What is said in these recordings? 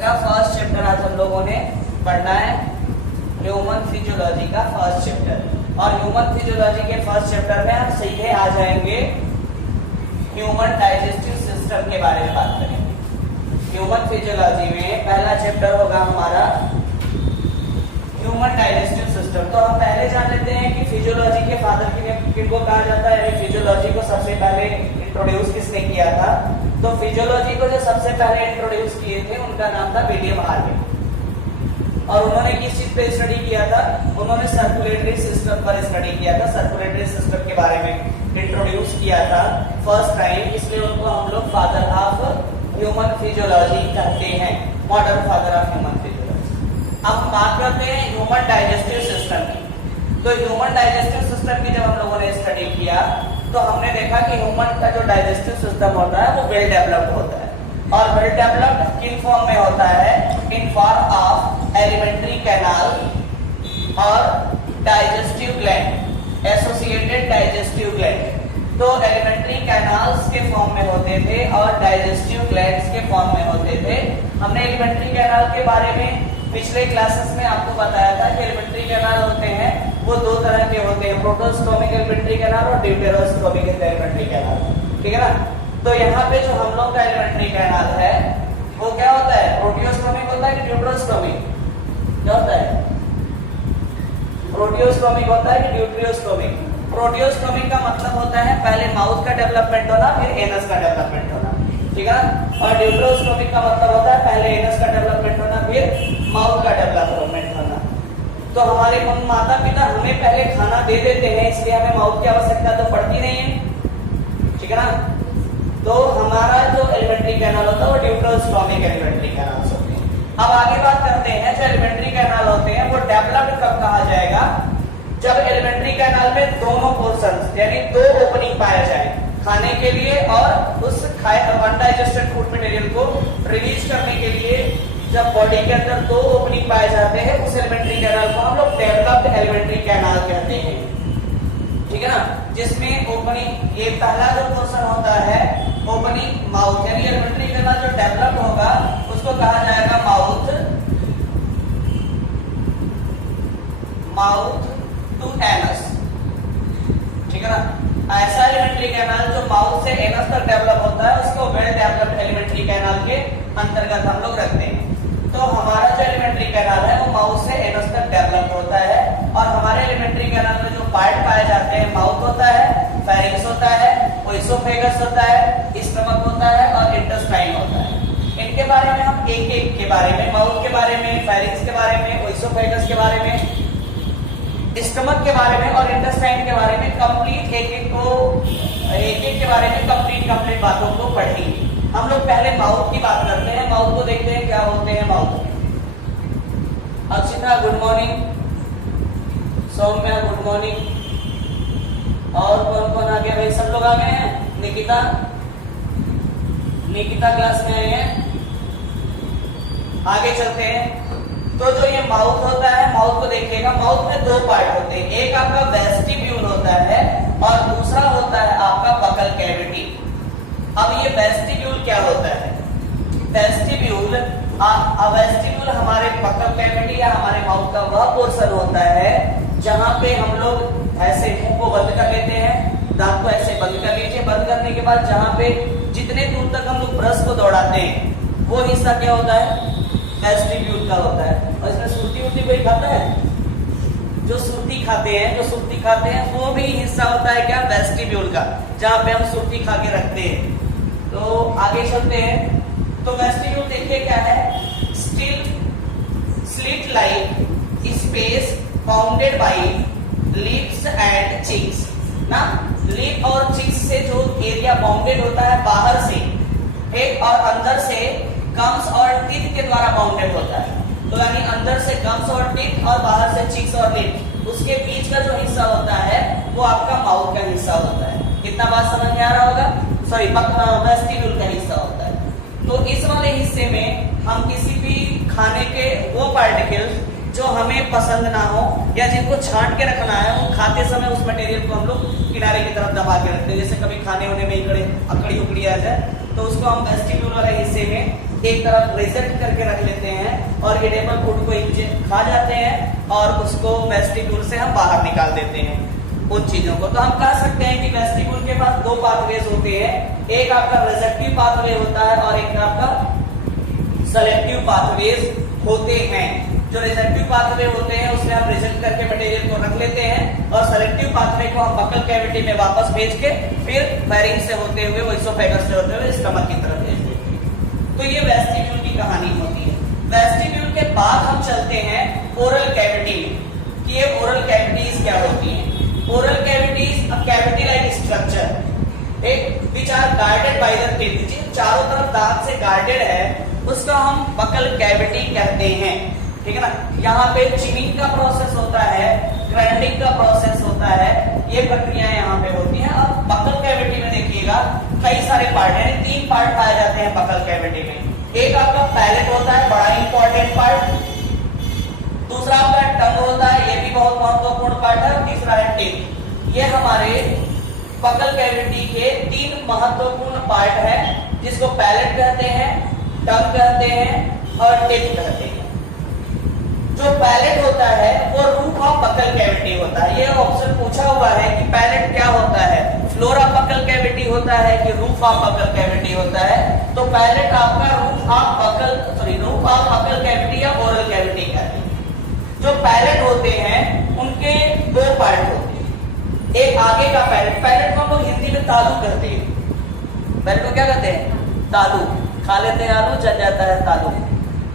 First chapter आज हम लोगों ने पढ़ना है ह्यूमन फिजियोलॉजी का फर्स्ट चैप्टर। और ह्यूमन फिजियोलॉजी के फर्स्ट चैप्टर में हम सीधे आ जाएंगे ह्यूमन डाइजेस्टिव सिस्टम के बारे में बात करेंगे। ह्यूमन फिजियोलॉजी में पहला चैप्टर होगा हमारा ह्यूमन डाइजेस्टिव सिस्टम। तो हम पहले जान लेते हैं कि फिजियोलॉजी के फादर किनको कहा जाता है। फिजियोलॉजी को सबसे पहले इंट्रोड्यूस किसने किया था? तो फिजियोलॉजी को जो सबसे पहले इंट्रोड्यूस किए थे उनका नाम था विलियम हार्वे। और उन्होंने किस चीज पे स्टडी किया था? उन्होंने सर्कुलेटरी सिस्टम पर स्टडी किया था। सर्कुलेटरी सिस्टम के बारे में इंट्रोड्यूस किया था फर्स्ट टाइम, इसलिए उनको हम लोग फादर ऑफ ह्यूमन फिजियोलॉजी कहते हैं, modern father of human physiology. अब हम बात करते हैं ह्यूमन डाइजेस्टिव सिस्टम की। तो ह्यूमन डाइजेस्टिव सिस्टम की जब हम लोगों ने स्टडी किया तो हमने देखा कि ह्यूमन का जो डाइजेस्टिव सिस्टम होता है वो वेल डेवलप्ड होता है। और वेल डेवलप्ड किन फॉर्म में होता है? In form of alimentary canal और digestive gland, associated digestive gland. तो एलिमेंट्री कैनाल्स के फॉर्म में होते थे और डाइजेस्टिव ग्लैंड्स के फॉर्म में होते थे। हमने एलिमेंट्री कैनाल के बारे में पिछले क्लासेस में आपको बताया था कि एलिमेंट्री कैनाल होते हैं वो दो तरह के होते हैं, प्रोटोस्टोमिक एलिमेंट्री कैनाल और ड्यूटेरोस्टोमिक एलिमेंट्री कैनाल, ठीक है ना। तो यहाँ पे जो हम लोग का एलिमेंट्री कैनाल है वो क्या होता है? प्रोटियोस्टोमिक होता है कि ड्यूटेरोस्टोमिक? क्या होता है? प्रोटियोस्टोमिक होता है कि ड्यूटेरोस्टोमिक? प्रोटियोस्टोमिक का मतलब होता है पहले माउथ का डेवलपमेंट होना फिर एनस का डेवलपमेंट होना, ठीक है ना। और ड्यूटेरोस्टोमिक का मतलब होता है पहले एनस का डेवलपमेंट होना फिर माउथ का डेवलपमेंट होना। तो हमारे माता पिता हमें पहले खाना दे देते हैं, इसलिए हमें माउथ की आवश्यकता तो पड़ती नहीं है, ठीक है ना। तो हमारा जो एलिमेंट्री कैनाल होता है वो ड्यूटेरोस्टोमिक एलिमेंट्री कैनाल होते हैं। अब आगे बात करते हैं जो एलिमेंट्री कैनाल होते हैं वो डेवलप्ड कब कहा जाएगा? जब एलिमेंट्री कैनाल में दोनों पोर्शन यानी दो ओपनिंग पाया जाए खाने के लिए और उस अनडाइजेस्टेड फूड मटेरियल को रिलीज करने के लिए। जब बॉडी के अंदर दो ओपनिंग पाए जाते हैं उस एलिमेंट्री कैनाल को हम लोग डेवलप्ड एलिमेंट्री कैनाल कहते हैं, ठीक है ना। जिसमें ओपनिंग ये पहला जो पोर्शन होता है ओपनिंग माउथ यानी एलिमेंट्री कैनाल जो डेवलप होगा उसको कहा जाएगा माउथ टू एनस, ठीक है ना। ऐसा एलिमेंट्री कैनाल जो माउथ से एनस तक डेवलप होता है उसको वेल डेवलप्ड एलिमेंट्री कैनाल के अंतर्गत हम लोग रखते हैं। तो हमारा जो एलिमेंट्री कैनाल है वो माउथ से एनस तक डेवलप होता है। और हमारे एलिमेंट्री कैनाल में जो पार्ट पाए जाते हैं माउथ होता है, फेरिंक्स होता है, ओइसोफेगस होता है, स्टमक होता है और इंटेस्टाइन होता है। इनके बारे में हम एक एक के बारे में, माउथ के बारे में, फेरिंक्स के बारे में, ओइसोफेगस के बारे में, स्टमक के बारे में और इंटेस्टाइन के बारे में कंप्लीट एक एक के बारे में कंप्लीट बातों को पढ़ेंगे। हम लोग पहले माउथ की बात करते हैं। माउथ को देखते हैं क्या होते हैं mouth. Akshita good morning, Saumya good morning. और कौन कौन आ गया भाई? सब लोग आ गए हैं? निकिता क्लास में आई है। आगे चलते हैं। तो जो ये माउथ होता है, माउथ को देखिएगा, माउथ में दो पार्ट होते हैं, एक आपका वेस्टिब्यूल होता है और दूसरा होता है आपका बकल कैविटी। अब ये वेस्टिब्यूल क्या होता है? वेस्टिब्यूल हमारे बकल कैविटी या हमारे माउथ का वह पोर्शन होता है जहां पे हम लोग ऐसे मुंह को बंद कर लेते हैं, दांत को ऐसे बंद कर लीजिए। बंद करने के बाद जहां पे जितने दूर तक हम लोग ब्रश को दौड़ाते हैं वो हिस्सा क्या होता है? वेस्टिब्यूल का होता है। और इसमें सुर्ती कोई खाता है? जो सुर्ती खाते हैं वो भी हिस्सा होता है क्या? वेस्टिब्यूल का, जहां पे हम सुर्ती खा के रखते हैं। तो आगे चलते हैं। तो वेस्टिब्यूल देखिए क्या है? Slit like space bounded by lips and cheeks ना। लिप और चिक्स से जो एरिया बाउंडेड होता है बाहर से, एक और अंदर से गम्स और टीथ के द्वारा बाउंडेड होता है। तो यानी अंदर से गम्स और टीथ और बाहर से चिक्स और लिप, उसके बीच का जो हिस्सा होता है वो आपका माउथ का हिस्सा होता है। कितना बात समझ में आ रहा होगा? सॉरी, वेस्टिब्यूल का हिस्सा होता है। तो इस वाले हिस्से में हम किसी भी खाने के वो पार्टिकल्स जो हमें पसंद ना हो या जिनको छांट के रखना है, वो खाते समय उस मटेरियल को हम लोग किनारे की तरफ दबा के रखते हैं। जैसे कभी खाने होने में अकड़ी उकड़ी आ जाए तो उसको हम वेस्टिब्यूल वाले हिस्से में एक तरफ रिजेक्ट करके रख लेते हैं और एडिबल फूड को खा जाते हैं और उसको वेस्टिब्यूल से हम बाहर निकाल देते हैं उन चीजों को। तो हम कह सकते हैं कि वेस्टिब्यूल के पास दो पाथवेज होते हैं, एक आपका रिजेक्टिव पाथवे होता है और एक आपका सेलेक्टिव पाथवेज होते हैं। जो रिजेक्टिव पाथवे होते हैं उसमें हम रिजेक्ट करके मटेरियल को रख लेते हैं और सेलेक्टिव पाथवे को हम बकल कैविटी में वापस भेज के फिर फेरिंग से होते हुए वो इसोफेगस से होते हुए स्टमक की तरफ भेज देते हैं। तो ये वेस्टिब्यूल की कहानी होती है। वेस्टिब्यूल के बाद हम चलते हैं ओरल कैविटी में कि ये ओरल कैविटीज क्या होती है। Oral cavities a cavity like structure एक which are guarded by the teeth, चारों तरफ दांत से गार्डेड है, उसको हम बकल कैविटी कहते हैं। ठीक है ना। यहाँ पे चिमिंग का प्रोसेस होता है, ग्राइंडिंग का प्रोसेस होता है, ये प्रक्रियाएं यहाँ पे होती हैं। अब बकल कैविटी में देखिएगा कई सारे पार्ट हैं, 3 पार्ट पाए जाते हैं बकल कैविटी में। एक आपका पैलेट होता है, बड़ा इंपॉर्टेंट पार्ट। दूसरा आपका टंग होता है, ये भी बहुत महत्वपूर्ण पार्ट है। और तीसरा है टीथ। ये हमारे बकल कैविटी के 3 महत्वपूर्ण पार्ट है, जिसको पैलेट कहते हैं, टंग कहते हैं और टीथ कहते हैं। जो पैलेट होता है वो रूफ ऑफ बकल कैविटी होता है। ये ऑप्शन पूछा हुआ है कि पैलेट क्या होता है, फ्लोर ऑफ बकल कैविटी होता है कि रूफ ऑफ बकल कैविटी होता है। तो पैलेट आपका रूफ ऑफ बकल कैविटी या ओरल कैविटी कहते हैं। जो पैलेट होते हैं उनके 2 पार्ट होते हैं। एक आगे का पैलेट, पैलेट को हम लोग हिंदी में तालू कहते हैं। पैलेट को क्या कहते हैं? तालू। खा लेते हैं आलू, जल जाता है तालू।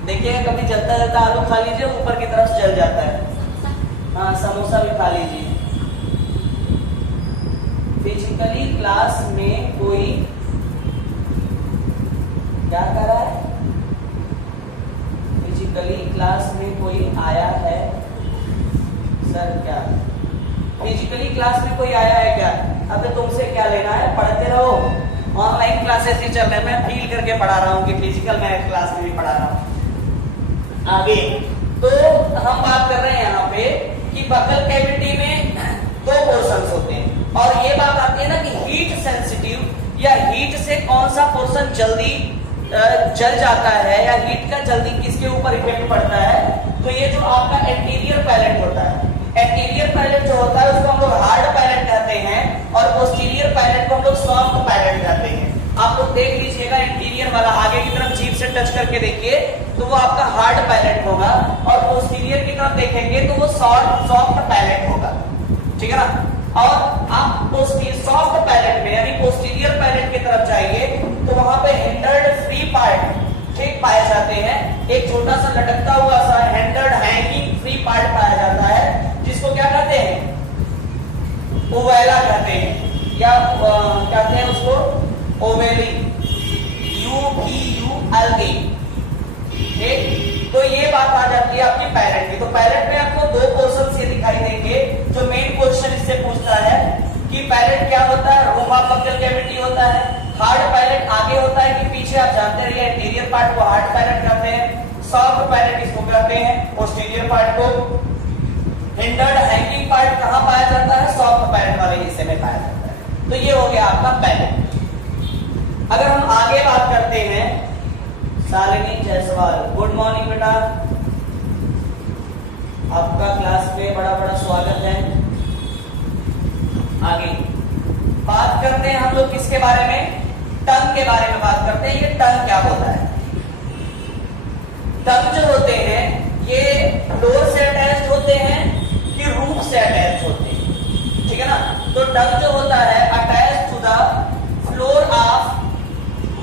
देखिए कभी जलता रहता आलू खा लीजिए, ऊपर की तरफ जल जाता है। हाँ, समोसा भी खा लीजिए। फिजिकली क्लास में कोई क्या कर रहा है? फिजिकली क्लास में कोई आया है सर क्या? फिजिकली क्लास में कोई आया है क्या? अब तुमसे क्या लेना है, पढ़ते रहो। ऑनलाइन क्लासेस ही चल रहे हैं, मैं फील करके पढ़ा रहा हूँ कि फिजिकल मैं क्लास में भी पढ़ा रहा हूँ। आगे तो हम बात कर रहे हैं यहाँ पे कि बकल कैविटी में 2 पोर्शंस होते हैं और ये बात आती है ना कि हीट सेंसिटिव या हीट से कौन सा पोर्शन जल्दी जल जाता है या हीट का जल्दी किसके ऊपर इफेक्ट पड़ता है। तो ये जो आपका एंटीरियर पैलेट होता है, एंटीरियर पैलेट जो होता है उसको हम लोग हार्ड पैलेट कहते हैं और पोस्टीरियर पैलेट को हम लोग सॉफ्ट पैलेट कहते हैं। आप लोग देख लीजिएगा इंटीरियर वाला आगे की तरफ जीभ से टच करके देखिए तो वो आपका हार्ड पैलेट होगा और पोस्टीरियर की तरफ देखेंगे तो वो सॉफ्ट पैलेट होगा। ठीक है ना। और आप सॉफ्ट पैलेट में यानी पोस्टीरियर पैलेट की तरफ जाइए तो वहां पे हिंडर्ड फ्री पार्ट ठीक पाए जाते हैं। एक छोटा सा लटकता हुआ सा हिंडर्ड हैंगिंग फ्री पार्ट पाया जाता है, जिसको क्या कहते हैं? ओवेला कहते हैं या कहते हैं उसको ओवेली, UVULA। ठीक, तो ये बात आ जाती है आपकी पैलेट की। तो पैलेट में आपको 2 पोर्शन ये दिखाई देंगे। जो मेन क्वेश्चन इससे पूछता है कि पैलेट क्या होता है, रूफ ऑफ बकल कैविटी होता है। हार्ड पैलेट आगे होता है कि पीछे, आप जानते रहिए। इंटीरियर पार्ट को हार्ड पैलेट कहते हैं, सॉफ्ट पैलेट इसको कहते हैं, पोस्टीरियर पार्ट को। हिंडर्ड हैंगिंग पार्ट कहां पाया जाता है? सॉफ्ट पैलेट वाले हिस्से में पाया जाता है। तो ये हो गया आपका पैलेट। अगर हम आगे बात करते हैं, शालिनी जायसवाल, गुड मॉर्निंग बेटा, आपका क्लास में बड़ा बड़ा स्वागत है। आगे बात करते हैं हम लोग किसके बारे में? टंग के बारे में बात करते हैं। ये टंग क्या होता है? टंग जो होते हैं ये फ्लोर से अटैच्ड होते हैं कि रूफ से अटैच होते हैं। ठीक है ना। तो टंग जो होता है attach to the floor of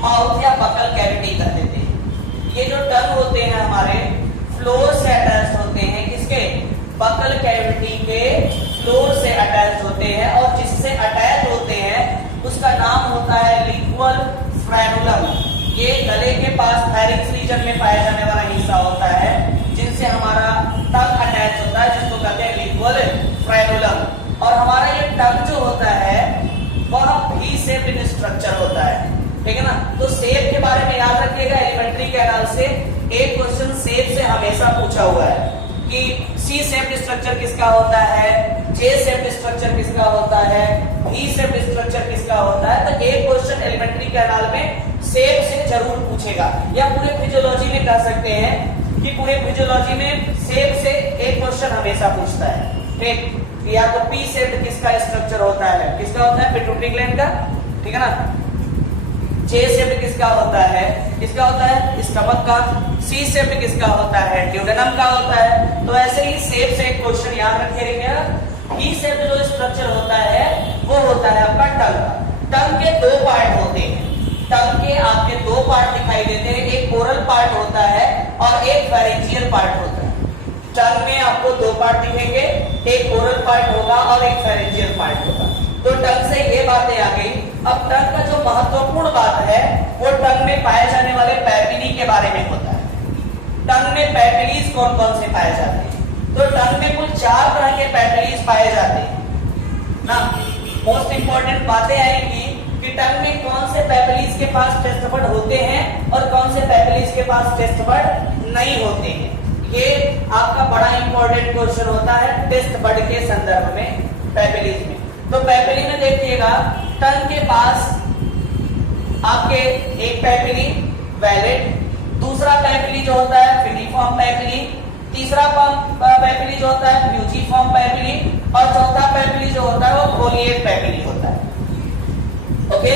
mouth या बकल कैविटी कर देते हैं। ये जो टंग होते हैं हमारे फ्लोर से अटैच होते हैं, किसके? बकल कैविटी के फ्लोर से अटैच होते हैं और जिससे अटैच होते हैं उसका नाम होता है लिंगुअल फ्रेनुलम। ये गले के पास फेरिंक्स रीजन में पाया जाने वाला हिस्सा होता है जिनसे हमारा टंग अटैच होता है, जिसको कहते हैं लिंगुअल फ्रेनुलम। और हमारा ये टंग जो होता है वह V शेप इन स्ट्रक्चर होता है। ठीक है ना। तो शेप के बारे में याद रखिएगा, एलिमेंट्री के ख्याल से एक क्वेश्चन शेप से हमेशा पूछा हुआ है कि C शेप स्ट्रक्चर किसका होता है, J शेप स्ट्रक्चर किसका होता है, V शेप स्ट्रक्चर किसका होता है। तो एक क्वेश्चन एलिमेंट्री के ख्याल में शेप से जरूर पूछेगा, या पूरे फिजियोलॉजी में कह सकते हैं कि पूरे फिजियोलॉजी में शेप से एक क्वेश्चन हमेशा पूछता है, ठीक, या तो पी शेप किसका स्ट्रक्चर होता है, किसका होता है, पिट्यूटरी ग्लैंड का, ठीक है ना, जे शेप किसका होता है, किसका होता है, स्टमक का, सी शेप किसका होता है, ड्यूडेनम का होता है। तो ऐसे ही शेप से एक क्वेश्चन याद रखिएगा, पी शेप जो स्ट्रक्चर होता है वो होता है आपका टंग का। टंग के दो पार्ट होते हैं, टंग के आपके दो पार्ट दिखाई देते हैं, एक ओरल पार्ट होता है और एक फेरेंजियल पार्ट होता है। टंग में आपको दो पार्ट दिखेंगे, एक ओरल पार्ट होगा और एक फेरेंजियल पार्ट होगा। तो टंग से ये बातें आ गई। अब टंग का जो महत्वपूर्ण बात है वो टंग में पाए जाने वाले पैपिली के बारे में होता है। टंग में पैपिलीज कौन कौन से पाए जाते हैं, तो टंग में कुल 4 तरह के पैपिलीज पाए जाते हैं ना। मोस्ट इंपॉर्टेंट बातें आएंगी कि टंग में कौन से पैपिलीज के पास टेस्ट बड होते हैं और कौन से पैपिलीज के पास टेस्ट बड नहीं होते हैं। ये आपका बड़ा इंपॉर्टेंट क्वेश्चन होता है टेस्ट बड के संदर्भ में, पैपिलीज में। तो पैपिली में देखिएगा, टंग के पास आपके एक पैपिली वैलिड, दूसरा पैपिली जो होता है फिलीफॉर्म पैपिली, तीसरा पैपिली जो होता है फ्यूजिफॉर्म पैपिली, और चौथा पैपिली जो होता है वो फोलिएट पैपिली होता है। Okay,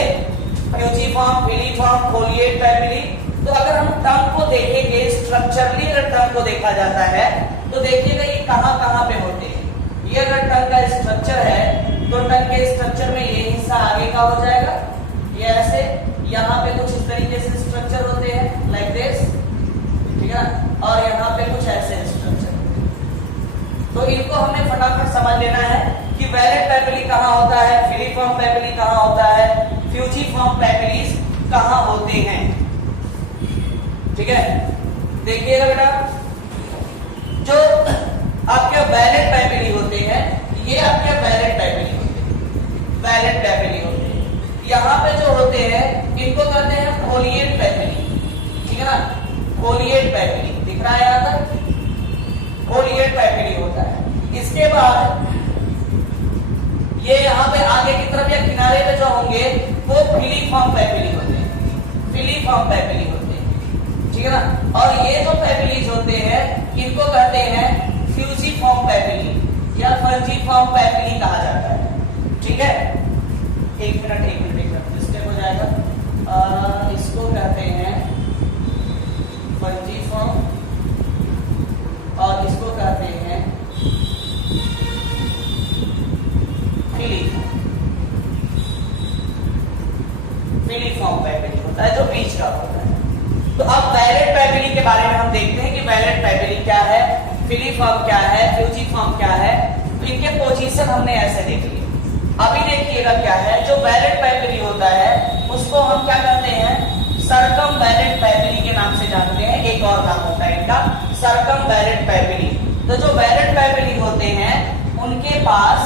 fungiform, filiform, foliate papillae. तो अगर हम टंग को देखेंगे स्ट्रक्चरली, अगर टंग को देखा जाता है तो देखिएगा ये कहां पे होते हैं। ये अगर टंग का स्ट्रक्चर है तो टंग के स्ट्रक्चर में ये हिस्सा आगे का हो जाएगा, ये ऐसे, यहाँ पे कुछ इस तरीके से स्ट्रक्चर होते हैं लाइक दिस, ठीक है, और यहाँ पे कुछ ऐसे स्ट्रक्चर। तो इनको हमने फटाफट समझ लेना है कि वैलिड पैपिली कहाँ होता है, फिलीफॉर्म पैपिली कहाँ होता है, फ्यूजिफॉर्म पैपिलीज कहाँ होते हैं, ठीक है। देखिएगा बेटा, जो आपके वैलिड पैपिली होते हैं ये आपके वैलिड पैपिली होते हैं, वैलिड पैपिली होते हैं। यहाँ पे जो होते हैं इनको कहते हैं फोलिएट पैपिली, ठीक है ना, फोलिएट पैपिली दिख रहा है यहाँ तक, फोलिएट पैपिली होता है। इसके बाद ये यहाँ पे आगे की तरफ या किनारे पे जो होंगे वो फिलीफॉर्म पैपिली होते हैं, फिलीफॉर्म पैपिली होते हैं, ठीक है ना। और ये जो पैपिलीज होते हैं इनको कहते हैं फ्यूजिफॉर्म पैपिली या फंजीफॉर्म पैपिली कहा जाता है, ठीक है। एक मिनट डिस्टर्ब हो जाएगा। इसको कहते हैं फंजीफॉर्म और इसको कहते हैं फिलीफॉर्म पैपिली होता है, जो बीच का होता है। तो अब वैलिड पैपिली के बारे में हम देखते हैं कि वैलिड पैपिली क्या है, फिलीफॉर्म क्या है, फ्यूजिफॉर्म क्या है। तो इनके पोजीशन हमने ऐसे देख लिए। अभी देखिएगा क्या है, जो वैलिड पैपिली होता है उसको हम क्या कहते हैं, सरकम वैलिड पैपिली के नाम से जानते हैं। एक और नाम होता है इनका सरकम वैलिड पैपिली। तो जो वैलिड पैपिली होते हैं उनके पास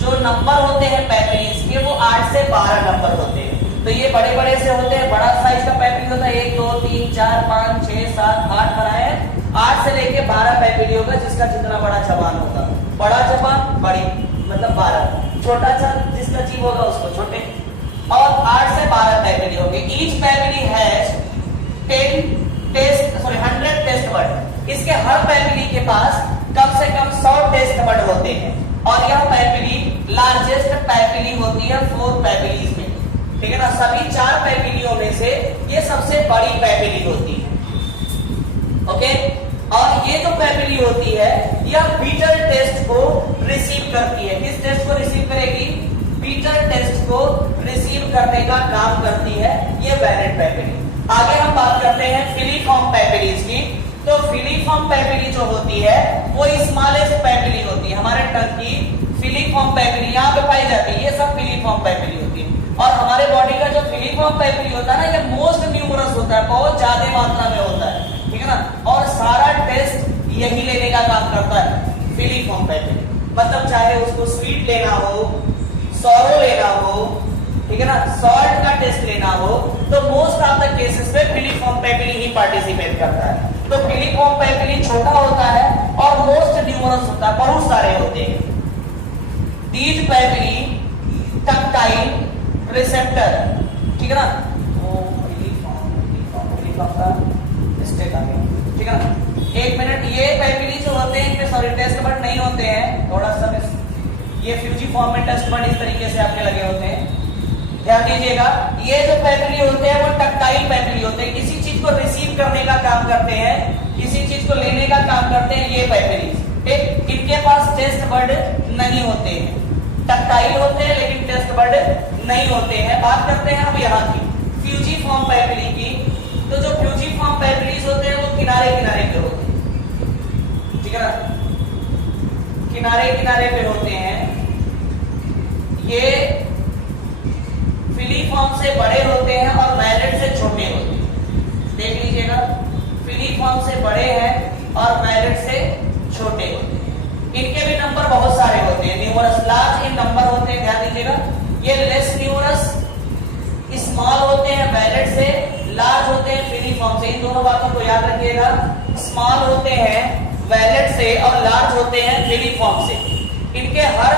जो नंबर होते हैं पैपिलीज के वो 8 से 12 नंबर होते हैं। तो ये बड़े बड़े से होते हैं, बड़ा साइज का पैपिली होता है, 1 2 3 4 5 6 7 8 बनाए, 8 से लेके 12 पैपिली होगा, जिसका जितना बड़ा जबान होगा, बड़ा जबान बड़ी मतलब 12, छोटा जिसका जीव होगा उसको छोटे, और 8 से 12 पैपिली होंगे। Each papillae has 100 taste bud. इसके हर पैपिली के पास कम से कम 100 टेस्ट बड होते हैं, और यह पैपिली लार्जेस्ट पैपिली होती है 4 पैपिलीज में, ठीक है ना। सभी 4 पैपिलियों में से ये सबसे बड़ी पैपिली होती है, ओके। और ये जो पैपिली होती है यह बीटल टेस्ट को रिसीव करती है। किस टेस्ट को रिसीव करेगी, बीटल टेस्ट को रिसीव करने का काम करती है ये वैलिड पैपिली। आगे हम बात करते हैं फिलीफॉर्म पैपिलीज की। तो फिलीफॉर्म पैपिली जो होती है वो स्मॉलेस्ट पैपिली होती है। हमारे टंग की फिलीफॉर्म पैपिली यहाँ पे पाई जाती है, ये सब फिलीफॉर्म पैपिली होती है। और हमारे बॉडी का जो फिलीफॉर्म पैपिली होता है ना, ये मोस्ट न्यूमरस होता है, बहुत ज्यादा मात्रा में होता है, ठीक है ना। और सारा टेस्ट यही लेने का काम करता है फिलीफॉर्म पैपिली। मतलब चाहे उसको स्वीट लेना हो, सॉरो लेना हो, ठीक है ना, सॉल्ट का टेस्ट लेना हो, तो मोस्ट ऑफ द केसेस में फिलीफॉर्म पैपिली ही पार्टिसिपेट करता है। तो फिलीफॉर्म पैपिली छोटा होता है और मोस्ट न्यूमरस होता है, बहुत सारे होते हैं। दीज पैपिली टक्टाइल रिसेप्टर, ठीक है ना, ठीक है ना। एक मिनट, ये पैपिली जो होते हैं इनमें सॉरी टेस्ट बड नहीं होते हैं, थोड़ा सा ये फ्यूजिफॉर्म में टेस्ट बड इस तरीके से आपके लगे होते हैं, ध्यान दीजिएगा। ये जो पैपिली होते हैं वो टक्टाइल पैपिली होते हैं, किसी चीज को रिसीव करने का काम करते हैं, किसी चीज को लेने का काम करते हैं ये पैपिली, ठीक। इनके पास टेस्ट बड नहीं होते हैं, टक्टाइल होते हैं लेकिन टेस्ट बड नहीं होते हैं। बात करते हैं अब यहाँ की फ्यूजिफॉर्म पैपिली की। तो जो फ्यूजिफॉर्म पैपिलीज होते हैं वो किनारे किनारे पे होते हैं, ठीक है ना, किनारे किनारे पे होते हैं। ये फिलीफॉर्म से बड़े होते हैं और मैलेट से छोटे होते हैं, देख लीजिएगा, फिलीफॉर्म से बड़े हैं और मैलेट से छोटे होते हैं। इनके भी नंबर बहुत सारे होते हैं, न्यूमरस लार्ज इन नंबर होते हैं, ध्यान दीजिएगा। ये लेस न्यूमरस स्मॉल होते हैं मैलेट से, लार्ज होते हैं फिलीफॉर्म से। इन दोनों बातों को याद रखिएगा, स्मॉल होते हैं वैलेट से और लार्ज होते हैं फिलीफॉर्म से। इनके हर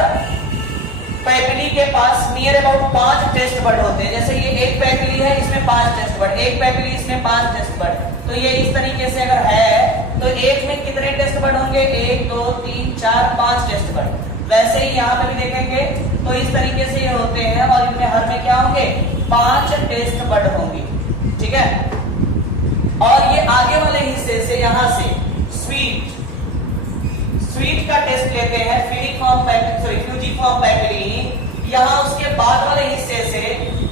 पैपिली के पास नियर अबाउट 5 टेस्ट बड होते हैं। जैसे ये एक पैपिली है, इसमें 5 टेस्ट बड, एक पैपिली इसमें 5 टेस्ट बड। तो ये इस तरीके से अगर है तो एक में कितने टेस्ट बड होंगे, 1 2 3 4 5 टेस्ट बड। वैसे ही यहाँ पे भी देखेंगे तो इस तरीके से ये होते हैं और इनमें हर में क्या होंगे, 5 टेस्ट बड होंगे, ठीक है। और ये आगे वाले हिस्से से यहाँ से स्वीट का टेस्ट लेते हैं, फ्यूजिफॉर्म पैपिली। यहाँ उसके बाद वाले हिस्से से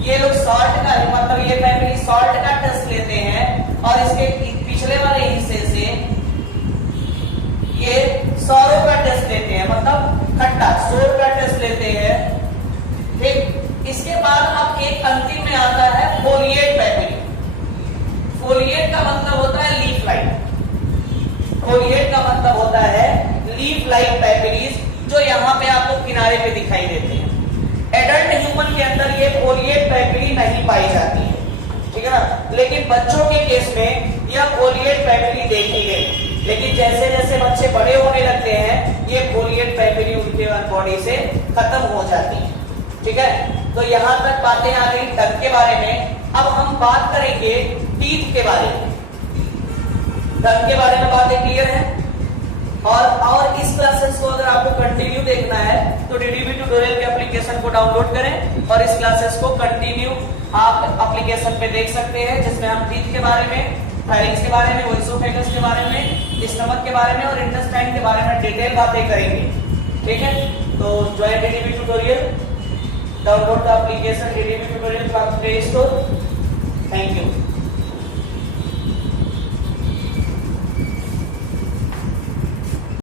ये लोग सॉल्ट का, मतलब ये पैपिली सॉल्ट का टेस्ट लेते हैं और इसके पिछले वाले हिस्से से ये सौरों का टेस्ट लेते हैं, मतलब खट्टा सोर का टेस्ट लेते हैं, ठीक। इसके बाद अब एक अंतिम में आता है फोलिएट पैपिली। फोलिएट का मतलब होता है लीफ लाइक, फोलिएट का मतलब होता है लीफ लाइक पैपिलीज, जो यहाँ पे आपको किनारे पे दिखाई देते हैं। एडल्ट ह्यूमन के अंदर ये फोलिएट पैपिली नहीं पाई जाती है, ठीक है ना, लेकिन बच्चों के केस में यह फोलिएट पैपिली देखी गई। लेकिन जैसे जैसे बच्चे बड़े होने लगते हैं ये फोलिएट पैपिली उनके बॉडी से खत्म हो जाती है, ठीक है। तो यहाँ तक बातें आ गई टंग के बारे में। अब हम बात करेंगे टीथ के बारे में। टंग के बारे में बातें क्लियर है। और इस क्लासेस को अगर आपको कंटिन्यू देखना है तो डीडीबी ट्यूटोरियल के एप्लीकेशन को डाउनलोड करें और इस क्लासेस को कंटिन्यू आप एप्लीकेशन पे देख सकते हैं, जिसमें हम टीथ के बारे में, फायरिंग्स के बारे में, ओइसोफेगस के बारे में, स्टमक के बारे में और इंटेस्टाइन के बारे में डिटेल बातें करेंगे, ठीक है। तो join DDB tutorial, download the application DDB tutorial from play store. Thank you.